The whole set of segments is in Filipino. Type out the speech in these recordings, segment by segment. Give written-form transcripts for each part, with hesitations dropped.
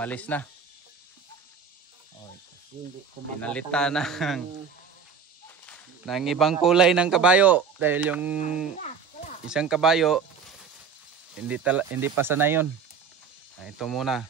umalis na. Oh, Hindi pinalitan na ng ibang kulay ng kabayo dahil yung isang kabayo hindi pa sanay yun. Ito muna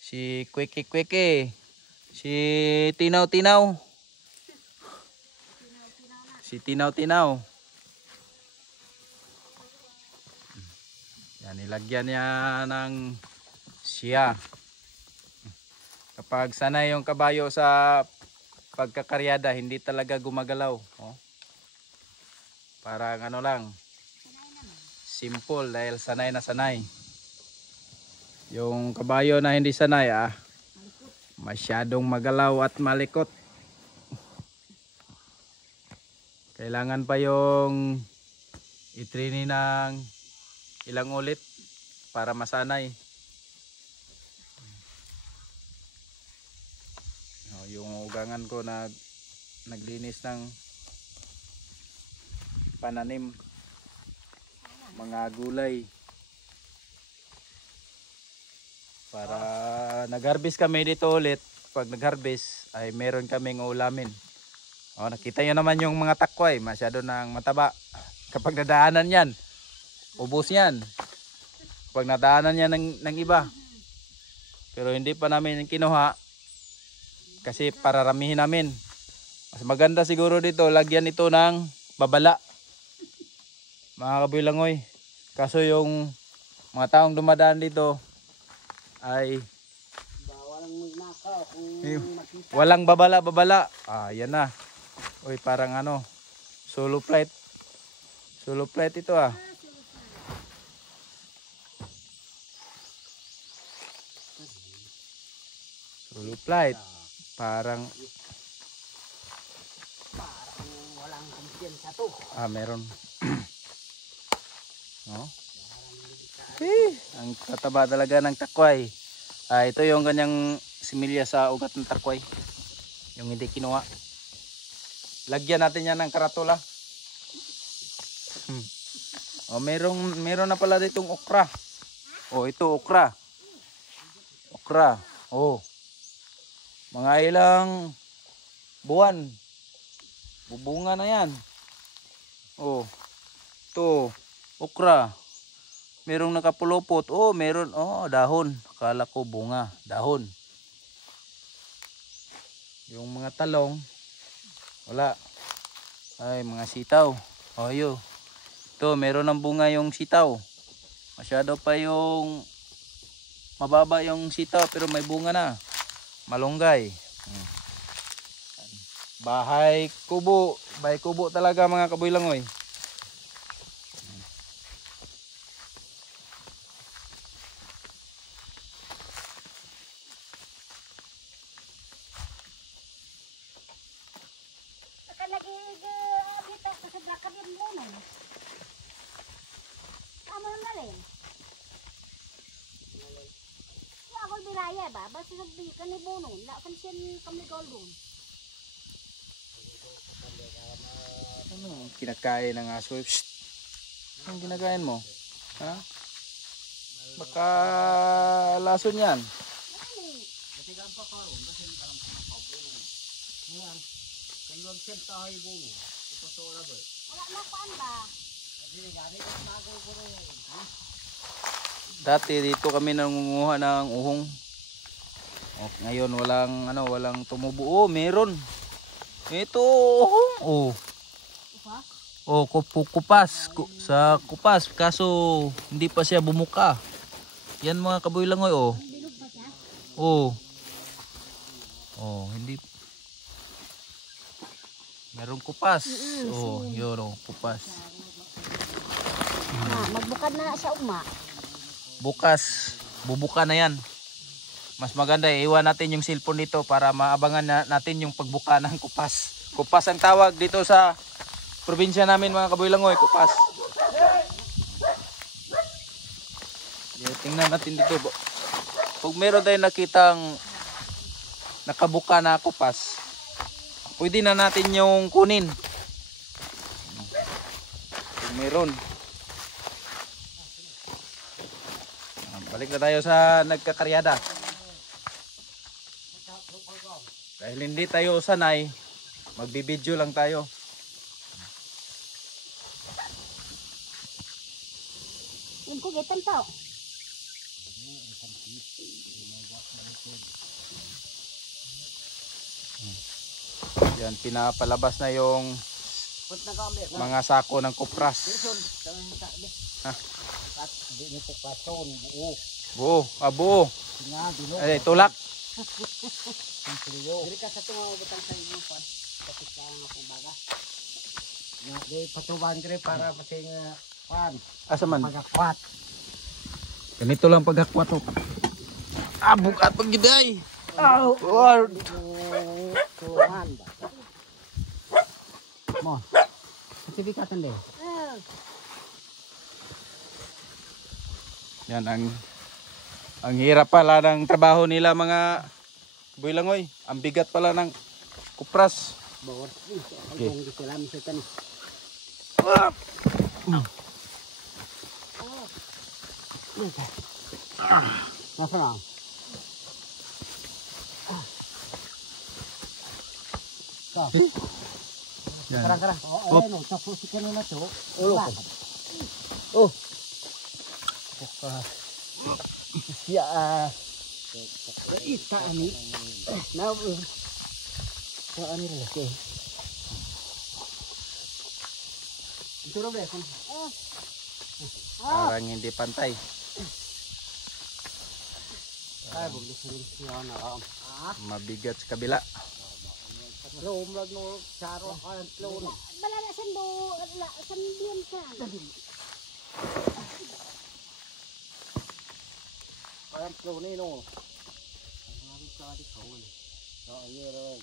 si Kweke, si Tinaw, si Tinaw. Yan, nilagyan niya ng siya. Kapag sanay yung kabayo sa pagkakaryada, hindi talaga gumagalaw. Oh. Parang ano lang, simple dahil sanay na sanay. Yung kabayo na hindi sanay, masyadong magalaw at malikot. Kailangan pa yung i-train ng ilang ulit para masanay. Yung ugangan ko naglinis ng pananim, mga gulay, para nag-harvest kami dito ulit. Pag nag-harvest ay meron kaming ulamin. Nakita nyo naman yung mga takway, masyado nang mataba. Kapag nadaanan yan, ubos yan. Kapag nadaanan yan ng iba. Pero hindi pa namin kinuha kasi pararamihin namin. Mas maganda siguro dito, lagyan ito ng babala, mga kabilangoy. Kaso yung mga taong dumadaan dito ay walang babala. Yan na. Uy, parang ano, solo flight ito Solo flight. Parang walang kumpiyansa to. Meron. No? Ang tataba talaga ng takway. Ito yung kanyang similya sa ugat ng takway. Yung hindi kinuha. Lagyan natin yan ng karatula. Meron na pala ditong okra. Ito okra. Mga ilang buwan, bubunga na yan. Ito, okra. Merong nakapulupot. Meron. Dahon. Akala ko bunga. Dahon. Yung mga talong, wala. Ay, mga sitaw. Ito, meron ng bunga yung sitaw. Masyado pa yung mababa yung sitaw pero may bunga na. Malunggay. Bahay kubo talaga, mga kaboylangoy. Biraya ba? Basta sabi ka ni Bono, lakan siya kami doon. Ano kinakain ng aso? Shhh! Anong ginagain mo? Ha? Baka lason yan. Wala na paan ba? Dati dito kami nangunguha ng uhong. Ngayon walang tumubo. Meron. Ito uhong. Kupas sa kupas, kaso hindi pa siya bumuka. Yan, mga kaboylangoy. Hindi. Merong kupas. Yun kupas. Magbukad na sa uma. Bukas, bubuka na yan. Mas maganda iwan natin yung cellphone dito para maabangan natin yung pagbuka ng kupas. Kupas ang tawag dito sa probinsya namin, mga kaboylangoy, kupas. Tingnan natin dito. Pag meron tayong nakitang nakabuka na kupas, pwede na natin yung kunin. Pag meron. Balik na tayo sa nagkakaryada. Dahil hindi tayo sanay, magbibideo lang tayo. Yung kugitan tao. Yan, pinapalabas na yung Put na kami. mga sako ng kupras. Person, tangan sa be. Ha? Kat, di ni ko pason, buo. Buo, buo. Nga, dilo. Ay, tulak. Diri ka sa tunga butang sa inyo pan. Kapit ka nga kung baga. Nga, di patuban diri para pasing pan. Asa man? Pagakwat. Ganito lang paghakwat oh. Bukat pag giday. Oh, Word. tuan ba? Mo. Sertifikatan deh. Yan ang hirap pala ng trabaho nila mga builangoy. Ang bigat pala ng kupras. Bawat. Okay. Kung gusto lang sa tan. Nasa na? Ka. Yan. Karang. Oh, ayun, tapos si kanina to. Ulo ko. Oh. Ya. Ita ani. Now. So ani rin okay. Ito rin ba? Parang hindi pantay. Ay, bugis rin siya na. Mabigat sa kabila. Lumrag no charo kan tlon. Bala na sando, sandiyan ka. Kan tlon ni no. Ang sa di ko ni. So ayo ro.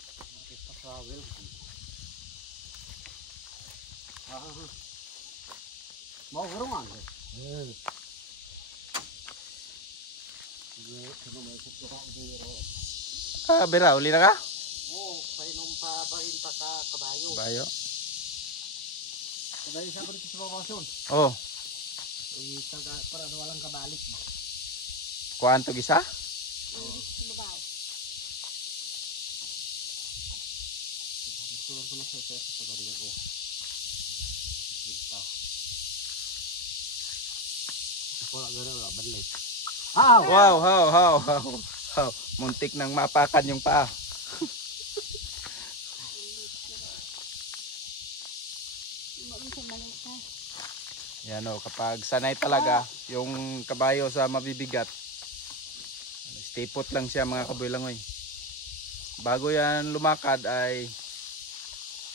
Ito sa wel. Mau huruman. Bera, uli na ka? Oh, painom pa bahin pa ka kabayo. Bayo. Kabayo sa kulit sa babason. Oh, Taga para walang kabalik ba. kuhaan to gisa? Mabaw. Sulan ko na sa paganda ko. Dito. Ako lang gano'n la banlay. Wow. Muntik nang mapakan yung paa. Yan o, kapag sanay talaga yung kabayo sa mabibigat, stay put lang siya mga kabuilangoy. Bago yan lumakad ay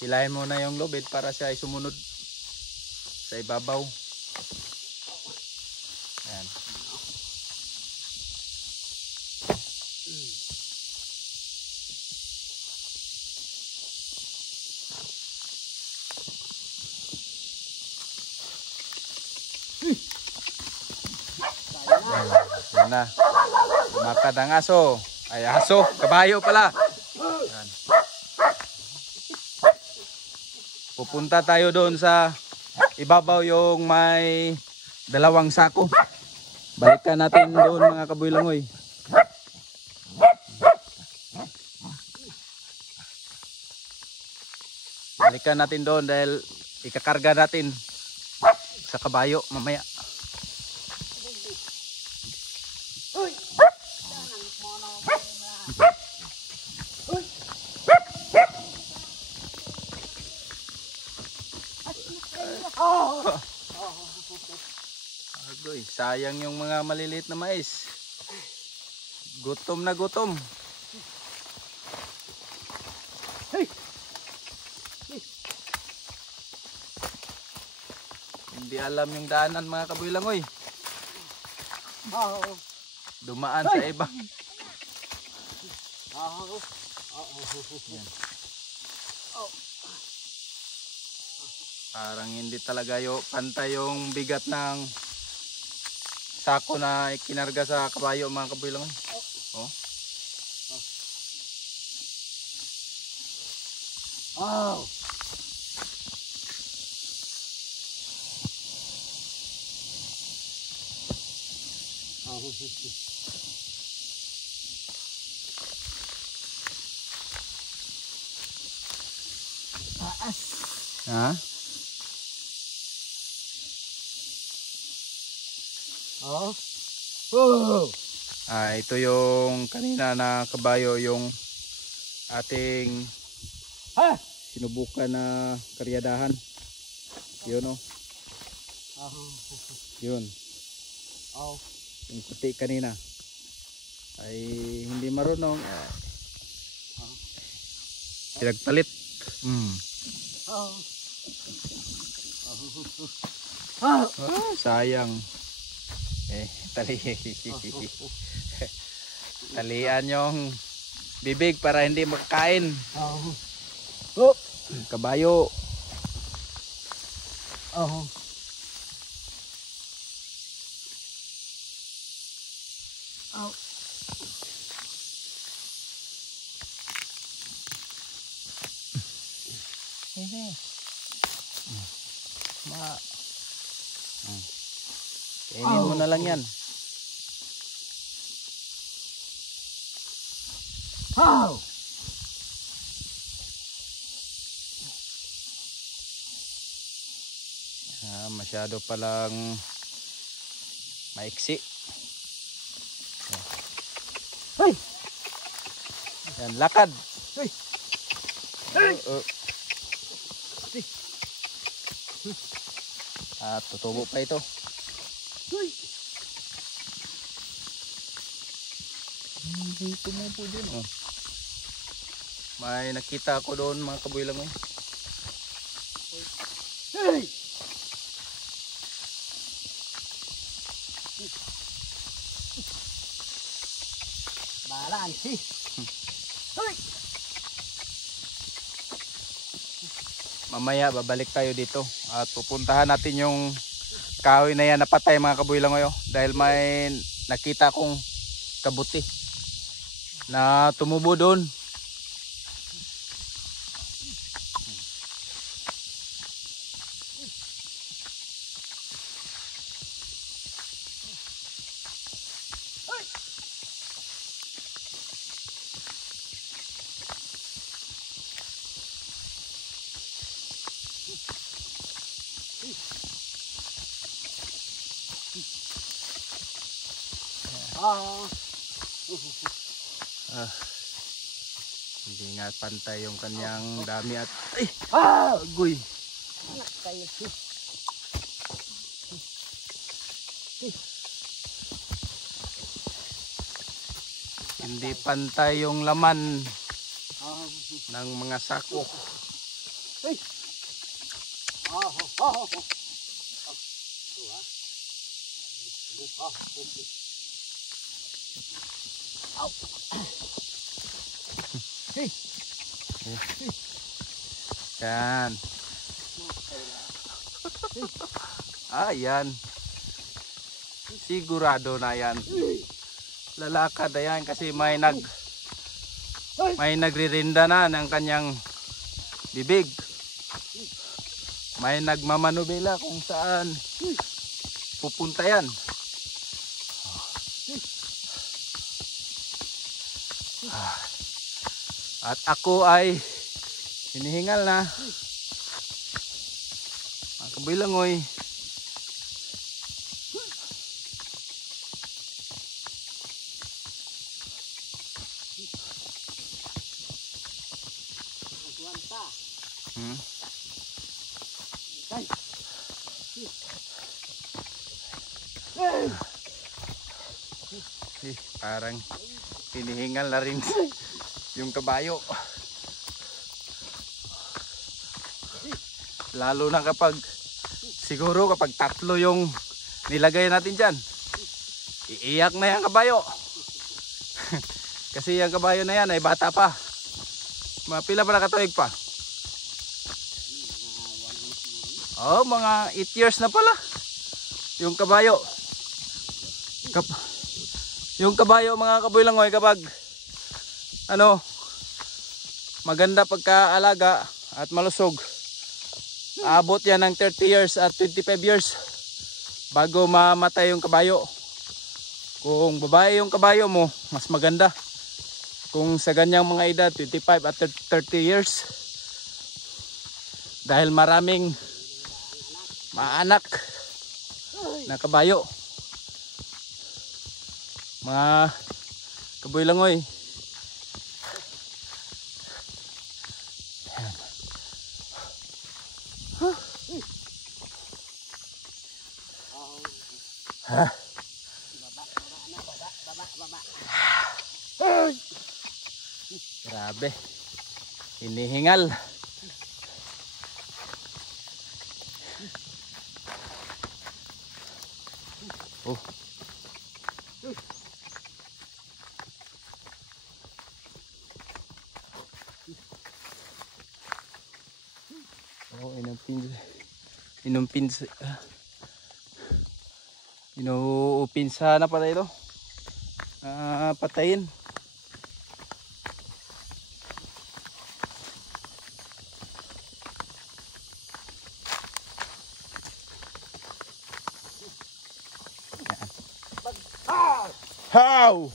hilahin mo na yung lubid para siya ay sumunod sa ibabaw. Yan. Yan na. Lumakad ang aso. Ay aso, kabayo pala. Yan. Pupunta tayo doon sa ibabaw yung may dalawang sako. Balikan natin doon mga kabuilangoy. Balikan natin doon dahil ikakarga natin sa kabayo mamaya. Agoy, sayang yung mga maliliit na mais. Gutom na gutom. Hindi alam yung daanan mga kabuilangoy. Dumaan sa ibang. Yan. Parang hindi talaga pantay yung bigat ng sako na ikinarga sa kabayo mga kabuilangoy. Oh. Oh. Ha? Oh. Oh. Ito yung kanina na kabayo, yung ating Ha. sinubukan na karyadahan. Yun o. Oh. Yun. Oh. Yung puti kanina. Ay hindi marunong. Pinagpalit. Oh. Oh. Sayang. Talian yung bibig para hindi makakain. Oh. Kabayo. Oh. Oh. Kainin mo na lang yan. Oh. Masyado palang maiksi. Hey. Yan, lakad. Hey. Hey. Tutubo pa ito. Hey. Hindi tumubo din. May nakita ako doon mga kabuilang. Hey. Balaan si. Hey. Mamaya babalik tayo dito at pupuntahan natin yung kahoy na yan na patay mga kabuilang dahil may nakita akong kabuti na tumubo doon. Oh. Hindi nga pantay yung kanyang dami at ay, Ah. agoy. Anak kayo. Hindi pantay yung laman Oh. ng mga sako. Hey. Oh. Oh. Oh. Yan. Yan. Sigurado na yan. Lalakad na yan kasi may nagririnda na ng kanyang bibig. May nagmamanubela kung saan pupunta yan. At ako ay hinihingal na. Mga kabilangoy. Parang hinihingal na rin yung kabayo. Lalo na kapag siguro kapag tatlo yung nilagay natin dyan, iiyak na yung kabayo. Kasi yung kabayo na yan ay bata pa. Pila pa nakatuig pa? Oh, mga 8 years na pala yung kabayo. Yung kabayo mga kabuilangoy kapag maganda pagkaalaga at malusog, aabot yan ng 30 years at 25 years bago mamatay yung kabayo. Kung babae yung kabayo mo, mas maganda. Kung sa ganyang mga edad 25 at 30 years, Dahil maraming maanak na kabayo. Mga kabuilangoy. Ayan. Ha? Grabe. Hinihingal. Oh. Oh, inuupinsa na pala ito. Patayin. How?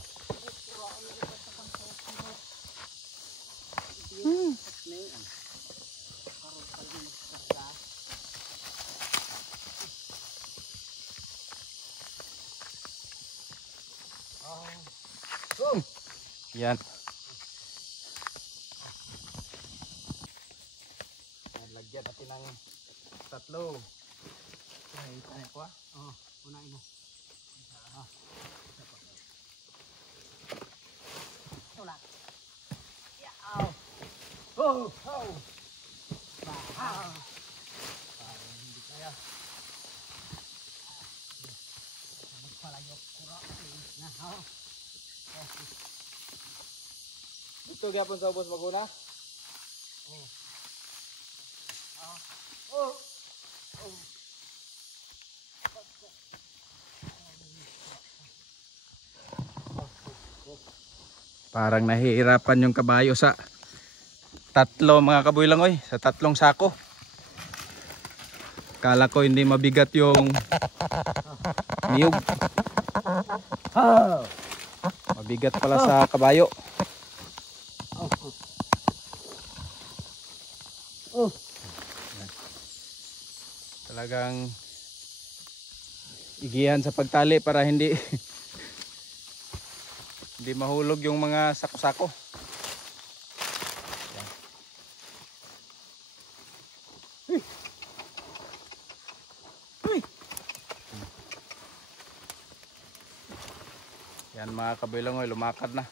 Yan. Lagyan natin ng tatlo. Ay, tayo ko ah. Oh, unahin mo. Tulak. Yaw. Oh, oh. Wow. Hindi kaya. Magpalayok kuro. Na, oh. Ito gyapon sa ubos maguna. Oh. Oh. Oh. Parang nahihirapan yung kabayo sa tatlo mga kabuilangoy, sa tatlong sako. Kala ko hindi mabigat yung niyog. Mabigat pala sa kabayo. Oh. Talagang igihan sa pagtali para hindi hindi mahulog yung mga sako-sako. Yan mga kabilangoy, lumakad na.